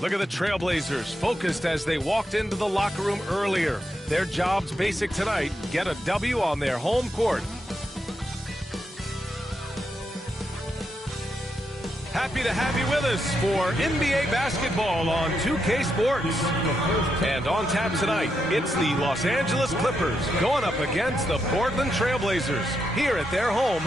Look at the Trailblazers, focused as they walked into the locker room earlier. Their job's basic tonight: get a W on their home court. Happy to have you with us for NBA basketball on 2K Sports. And on tap tonight, it's the Los Angeles Clippers going up against the Portland Trailblazers here at their home,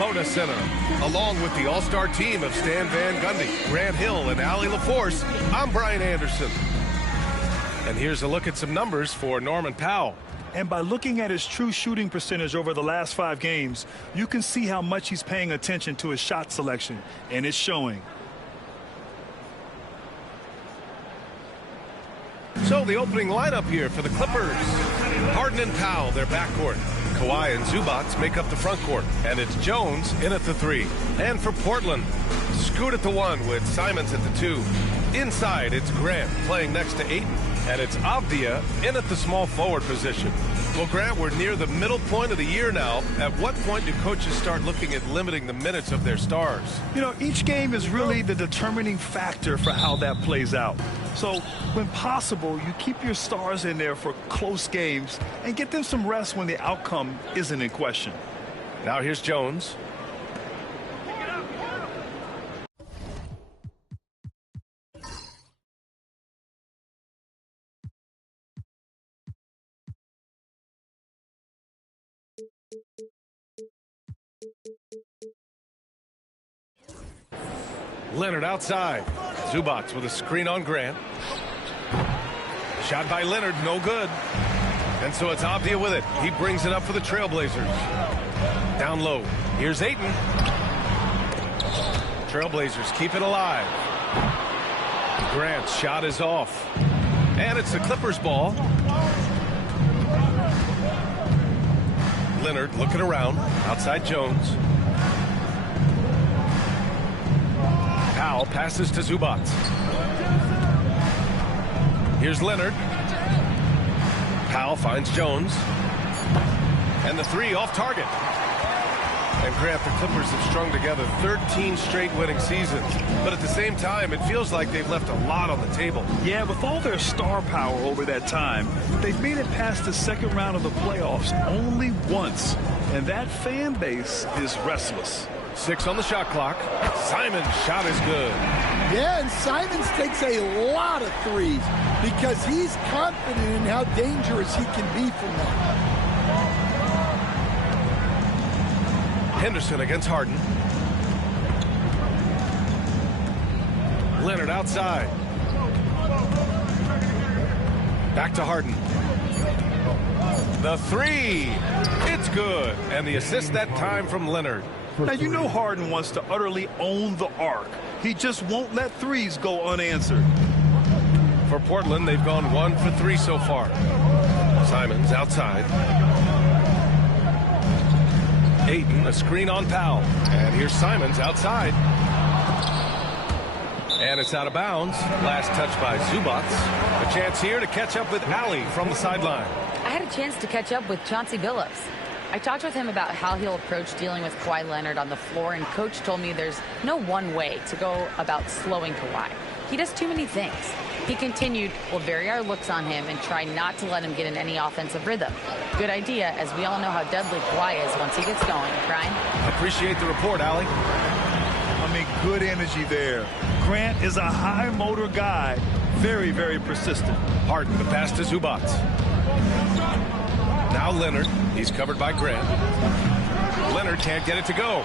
Moda Center. Along with the all-star team of Stan Van Gundy, Grant Hill, and Allie LaForce, I'm Brian Anderson. And here's a look at some numbers for Norman Powell. And by looking at his true shooting percentage over the last 5 games, you can see how much he's paying attention to his shot selection, and it's showing. So the opening lineup here for the Clippers: Harden and Powell, their backcourt. Kawhi and Zubac make up the front court, and it's Jones in at the 3. And for Portland, Scoot at the 1 with Simons at the 2. Inside, it's Grant playing next to Ayton, and it's Avdia in at the small forward position. Well, Grant, we're near the middle point of the year now. At what point do coaches start looking at limiting the minutes of their stars? You know, each game is really the determining factor for how that plays out. So, when possible, you keep your stars in there for close games and get them some rest when the outcome isn't in question. Now here's Jones. Leonard outside. Zubac with a screen on Grant. Shot by Leonard, no good. And so it's Avdia with it. He brings it up for the Trailblazers. Down low. Here's Ayton. Trailblazers keep it alive. Grant's shot is off. And it's the Clippers' ball. Leonard looking around. Outside Jones. Powell passes to Zubac. Here's Leonard. Powell finds Jones. And the 3 off target. And Grant, the Clippers have strung together 13 straight winning seasons. But at the same time, it feels like they've left a lot on the table. Yeah, with all their star power over that time, they've made it past the second round of the playoffs only once. And that fan base is restless. 6 on the shot clock. Simon's shot is good. Yeah, and Simons takes a lot of threes because he's confident in how dangerous he can be from that. Henderson against Harden. Leonard outside. Back to Harden. The 3. It's good. And the assist that time from Leonard. Now, you know Harden wants to utterly own the arc. He just won't let threes go unanswered. For Portland, they've gone 1 for 3 so far. Simons outside. Ayton, a screen on Powell. And here's Simons outside. And it's out of bounds. Last touch by Zubac. A chance here to catch up with Allie from the sideline. I had a chance to catch up with Chauncey Billups. I talked with him about how he'll approach dealing with Kawhi Leonard on the floor, and Coach told me there's no one way to go about slowing Kawhi. He does too many things. He continued, we'll vary our looks on him and try not to let him get in any offensive rhythm. Good idea, as we all know how deadly Kawhi is once he gets going. Brian? Appreciate the report, Allie. I mean, good energy there. Grant is a high motor guy. Very, very persistent. Harden, the pass to Zubac. Now Leonard. He's covered by Grant. Leonard can't get it to go.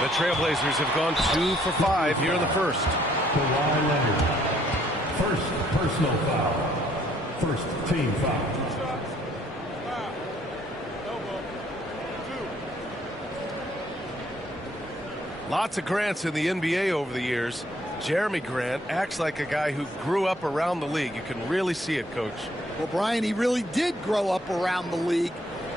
The Trailblazers have gone 2 for 5 here in the first. Kawhi Leonard. First personal foul. First team foul. Lots of Grants in the NBA over the years. Jeremy Grant acts like a guy who grew up around the league. You can really see it, Coach. Well, Brian, he really did grow up around the league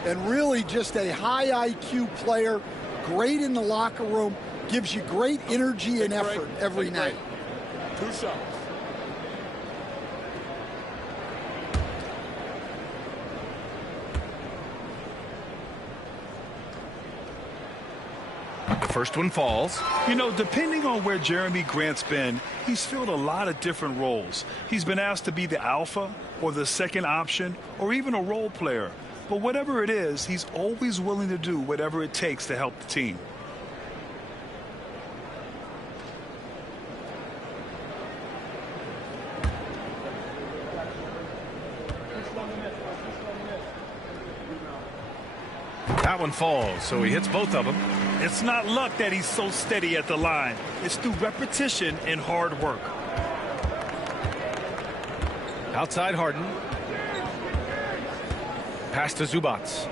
and really just a high IQ player, great in the locker room, gives you great energy and effort every night. 2 shots. The first one falls. You know, depending on where Jeremy Grant's been, he's filled a lot of different roles. He's been asked to be the alpha or the second option or even a role player. But whatever it is, he's always willing to do whatever it takes to help the team. That one falls, so he hits both of them. It's not luck that he's so steady at the line. It's through repetition and hard work. Outside Harden. Pass to Zubac.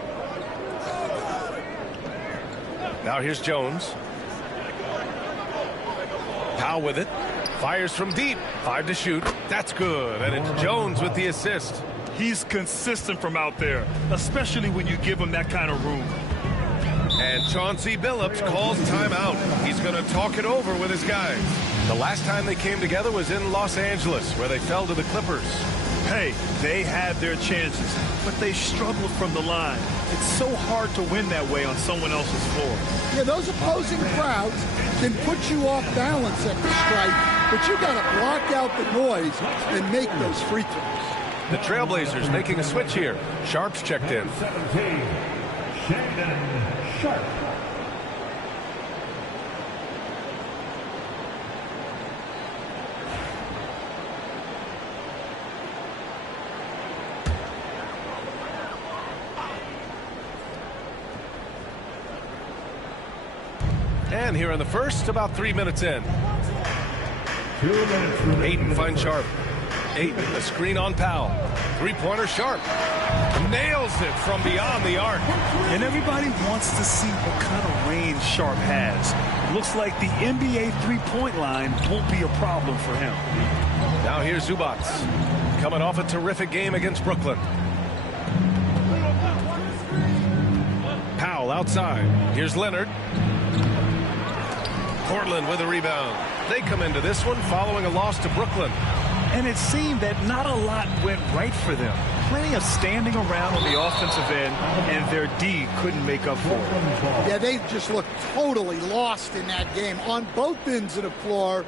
Now here's Jones. Powell with it. Fires from deep. 5 to shoot. That's good. And it's Jones with the assist. He's consistent from out there, especially when you give him that kind of room. And Chauncey Billups calls timeout. He's going to talk it over with his guys. The last time they came together was in Los Angeles, where they fell to the Clippers. Hey, they had their chances, but they struggled from the line. It's so hard to win that way on someone else's floor. Yeah, those opposing crowds can put you off balance at the stripe, but you got to block out the noise and make those free throws. The Trailblazers making a switch here. Sharp's checked in. 17, Shandon Sharp. And here in the first, about 3 minutes in. 2 minutes remaining. Ayton finds Sharp. Ayton, a screen on Powell. Three-pointer Sharp. Nails it from beyond the arc. And everybody wants to see what kind of range Sharp has. Looks like the NBA three-point line won't be a problem for him. Now here's Zubac. Coming off a terrific game against Brooklyn. Powell outside. Here's Leonard. Portland with a rebound. They come into this one following a loss to Brooklyn. And it seemed that not a lot went right for them. Plenty of standing around on the offensive end, and their D couldn't make up for it. Yeah, they just looked totally lost in that game on both ends of the floor.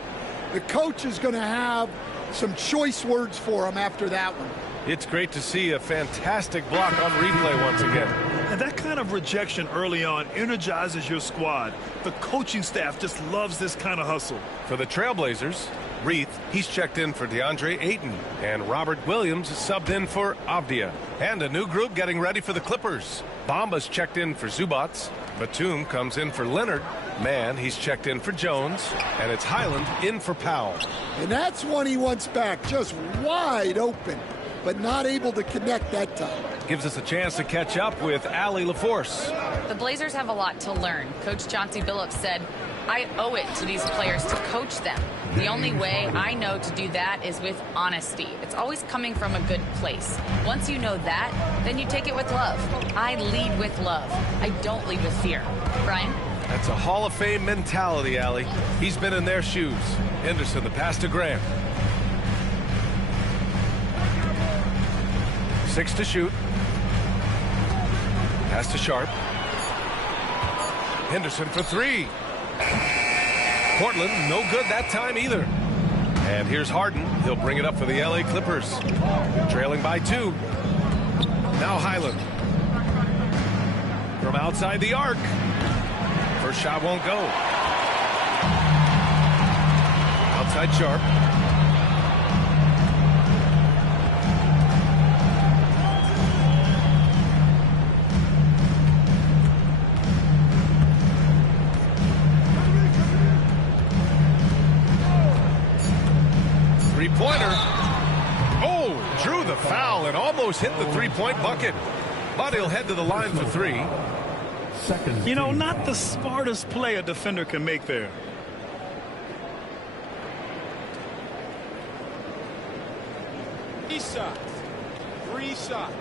The coach is going to have some choice words for him after that one. It's great to see a fantastic block on replay once again. And that kind of rejection early on energizes your squad. The coaching staff just loves this kind of hustle. For the Trailblazers, Reith, he's checked in for DeAndre Ayton. And Robert Williams is subbed in for Avdia. And a new group getting ready for the Clippers. Bamba's checked in for Zubac. Batum comes in for Leonard. Mann, he's checked in for Jones. And it's Highland in for Powell. And that's one he wants back, just wide open, but not able to connect that time. Gives us a chance to catch up with Allie LaForce. The Blazers have a lot to learn. Coach Chauncey Billups said, I owe it to these players to coach them. The only way I know to do that is with honesty. It's always coming from a good place. Once you know that, then you take it with love. I lead with love. I don't lead with fear. Brian? That's a Hall of Fame mentality, Allie. He's been in their shoes. Henderson, the pass to Grant. 6 to shoot. Pass to Sharp. Henderson for 3. Portland, no good that time either. And here's Harden. He'll bring it up for the LA Clippers. Trailing by 2. Now Highland. From outside the arc. First shot won't go. Outside Sharp. Three-pointer. Oh, drew the foul and almost hit the three-point bucket. But he'll head to the line for 3. You know, not the smartest play a defender can make there. Three shots. 3 shots.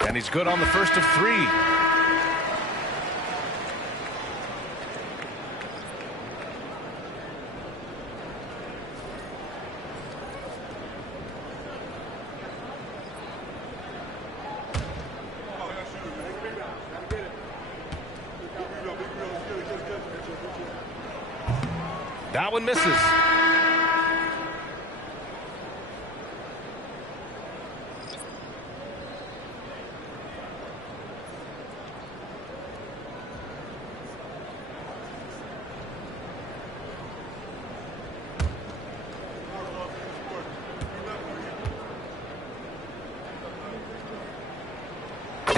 And he's good on the first of 3. That one misses.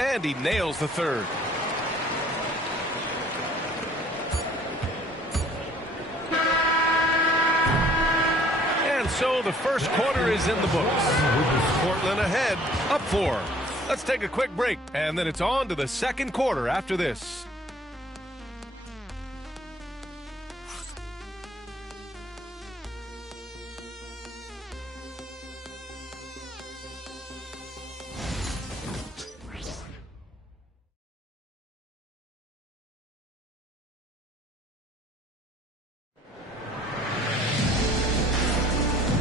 And he nails the third. And so the first quarter is in the books. Portland ahead, up 4. Let's take a quick break, and then it's on to the second quarter after this.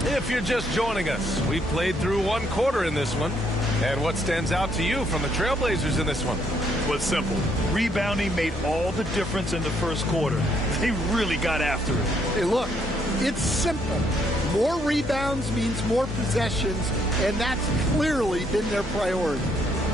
If you're just joining us, we played through one quarter in this one. And what stands out to you from the Trailblazers in this one? Well, it's simple. Rebounding made all the difference in the first quarter. They really got after it. Hey, look, it's simple. More rebounds means more possessions, and that's clearly been their priority.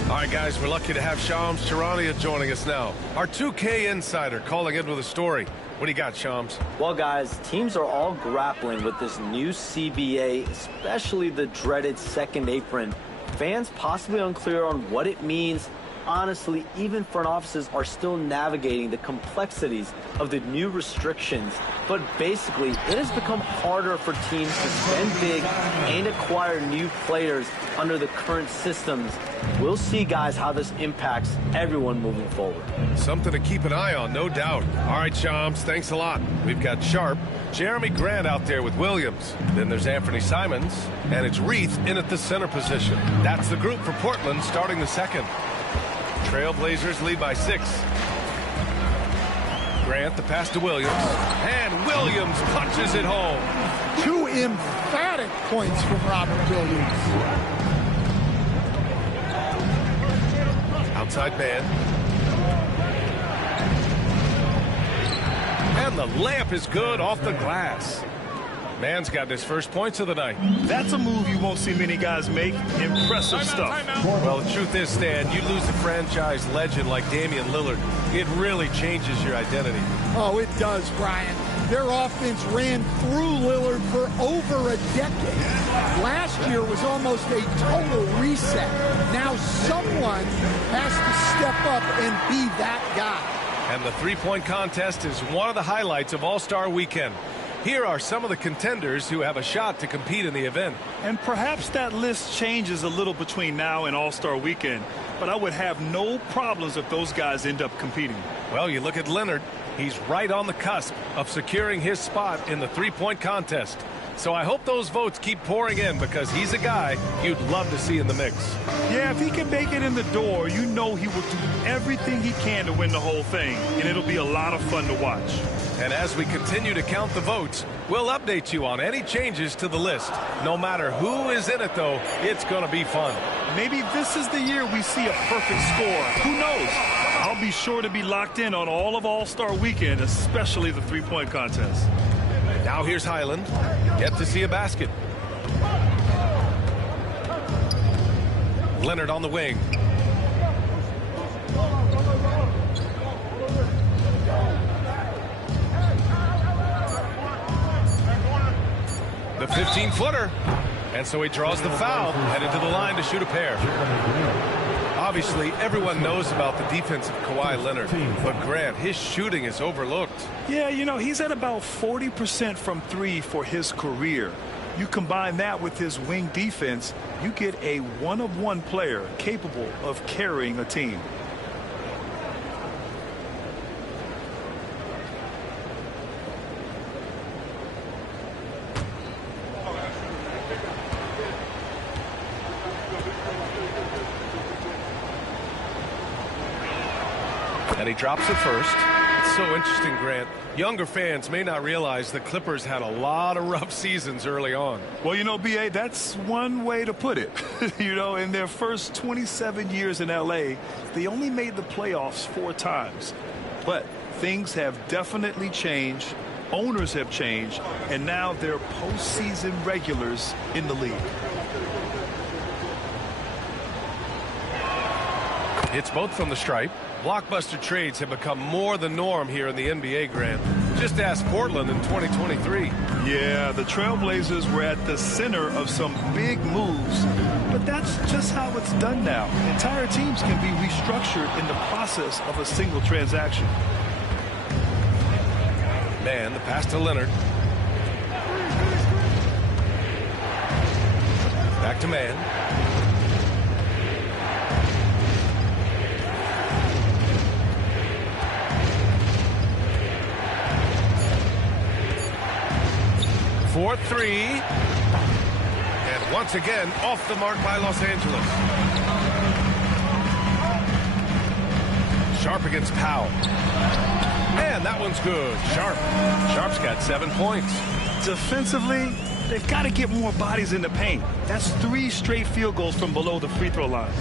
All right, guys, we're lucky to have Shams Charania joining us now. Our 2K insider calling in with a story. What do you got, Shams? Well, guys, teams are all grappling with this new CBA, especially the dreaded second apron. Fans possibly unclear on what it means. Honestly, even front offices are still navigating the complexities of the new restrictions. But basically, it has become harder for teams to spend big and acquire new players under the current systems. We'll see, guys, how this impacts everyone moving forward. Something to keep an eye on, no doubt. All right, Shams, thanks a lot. We've got Sharp, Jeremy Grant out there with Williams. Then there's Anthony Simons, and it's Reith in at the center position. That's the group for Portland starting the second. Trailblazers lead by 6. Grant, the pass to Williams. And Williams punches it home. 2 emphatic points from Robert Williams. Outside man. And the layup is good off the glass. Man's got his first points of the night. That's a move you won't see many guys make. Impressive stuff. Well, the truth is, Stan, you lose a franchise legend like Damian Lillard. It really changes your identity. Oh, it does, Brian. Their offense ran through Lillard for over a decade. Last year was almost a total reset. Now someone has to step up and be that guy. And the three-point contest is one of the highlights of All-Star Weekend. Here are some of the contenders who have a shot to compete in the event. And perhaps that list changes a little between now and All-Star Weekend, but I would have no problems if those guys end up competing. Well, you look at Leonard. He's right on the cusp of securing his spot in the three-point contest. So I hope those votes keep pouring in because he's a guy you'd love to see in the mix. Yeah, if he can make it in the door, you know he will do everything he can to win the whole thing, and it'll be a lot of fun to watch. And as we continue to count the votes, we'll update you on any changes to the list. No matter who is in it, though, it's going to be fun. Maybe this is the year we see a perfect score. Who knows? I'll be sure to be locked in on all of All-Star Weekend, especially the three-point contest. Now here's Highland. Yet to see a basket. Leonard on the wing. The 15-footer. And so he draws the foul, headed to the line to shoot a pair. Obviously, everyone knows about the defense of Kawhi Leonard, but Grant, his shooting is overlooked. Yeah, you know, he's at about 40% from 3 for his career. You combine that with his wing defense, you get a one-of-one player capable of carrying a team. And he drops it first. It's so interesting, Grant. Younger fans may not realize the Clippers had a lot of rough seasons early on. Well, you know, B.A., that's one way to put it. You know, in their first 27 years in L.A., they only made the playoffs 4 times. But things have definitely changed. owners have changed, and now they're postseason regulars in the league. Hits both from the stripe. Blockbuster trades have become more the norm here in the NBA, Grant. Just ask Portland in 2023. Yeah, the Trailblazers were at the center of some big moves, but that's just how it's done now. Entire teams can be restructured in the process of a single transaction. Man, the pass to Leonard. Back to Man. For three. And once again, off the mark by Los Angeles. Sharp against Powell. And that one's good. Sharp's got 7 points. Defensively, they've got to get more bodies in the paint. That's 3 straight field goals from below the free throw line.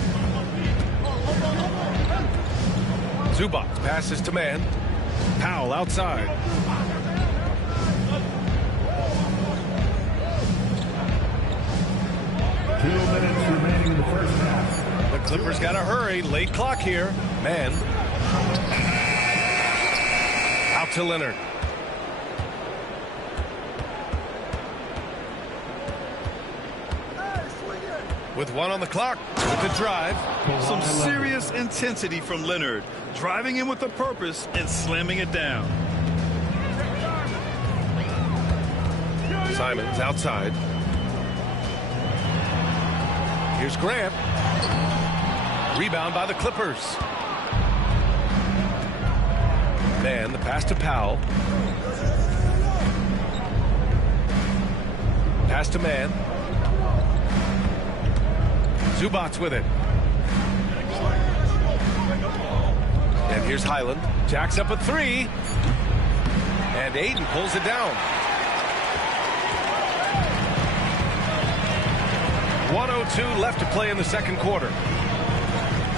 Zubac passes to Man. Powell outside. Two minutes remaining in the first half. The Clippers got to hurry. Late clock here. Man. Out to Leonard. With 1 on the clock. With the drive. Some serious intensity from Leonard. Driving in with a purpose and slamming it down. Simons outside. Here's Grant. Rebound by the Clippers. Man, the pass to Powell. Pass to Man. Zubac with it. And here's Highland. Jacks up a 3. And Ayton pulls it down. 1:02 left to play in the second quarter.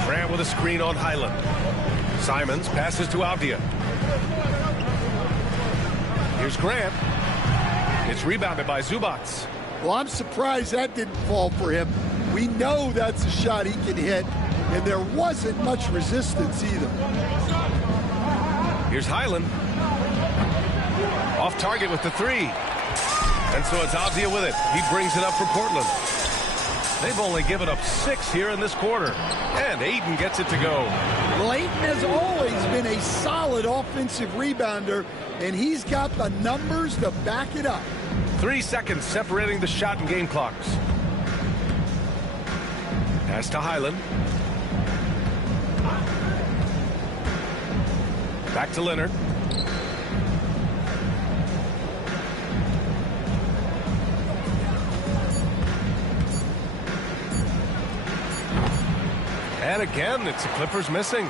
Grant with a screen on Highland. Simons passes to Avdia. Here's Grant. It's rebounded by Zubac. Well, I'm surprised that didn't fall for him. We know that's a shot he can hit, and there wasn't much resistance either. Here's Highland. Off target with the 3. And so it's Avdia with it. He brings it up for Portland. They've only given up 6 here in this quarter. And Ayton gets it to go. Ayton has always been a solid offensive rebounder, and he's got the numbers to back it up. 3 seconds separating the shot and game clocks. Pass to Highland. Back to Leonard. And again, it's the Clippers missing.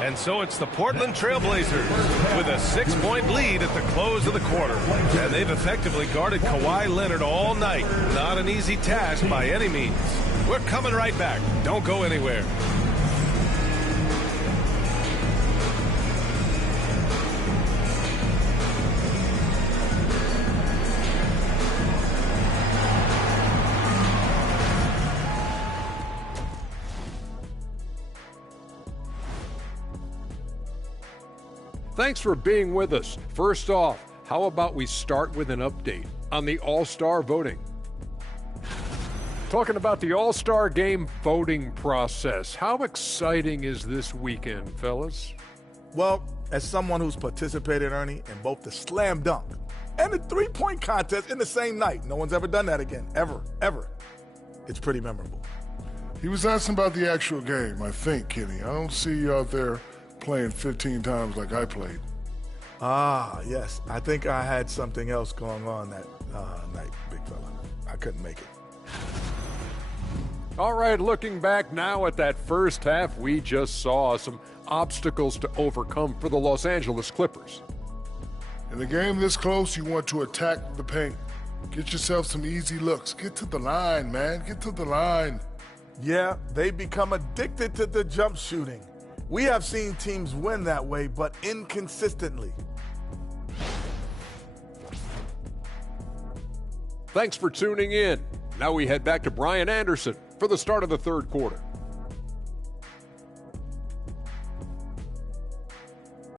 And so it's the Portland Trailblazers with a 6-point lead at the close of the quarter. And they've effectively guarded Kawhi Leonard all night. Not an easy task by any means. We're coming right back. Don't go anywhere. Thanks for being with us. First off, how about we start with an update on the All-Star voting? Talking about the All-Star Game voting process. How exciting is this weekend, fellas? Well, as someone who's participated, Ernie, in both the slam dunk and the three-point contest in the same night, no one's ever done that again, ever. It's pretty memorable. He was asking about the actual game, I think, Kenny. I don't see you out there playing 15 times like I played. Ah, yes. I think I had something else going on that night, big fella. I couldn't make it. All right, looking back now at that first half, we just saw some obstacles to overcome for the Los Angeles Clippers. In a game this close, you want to attack the paint. Get yourself some easy looks. Get to the line, man. Get to the line. Yeah, they become addicted to the jump shooting. We have seen teams win that way, but inconsistently. Thanks for tuning in. Now we head back to Brian Anderson for the start of the third quarter.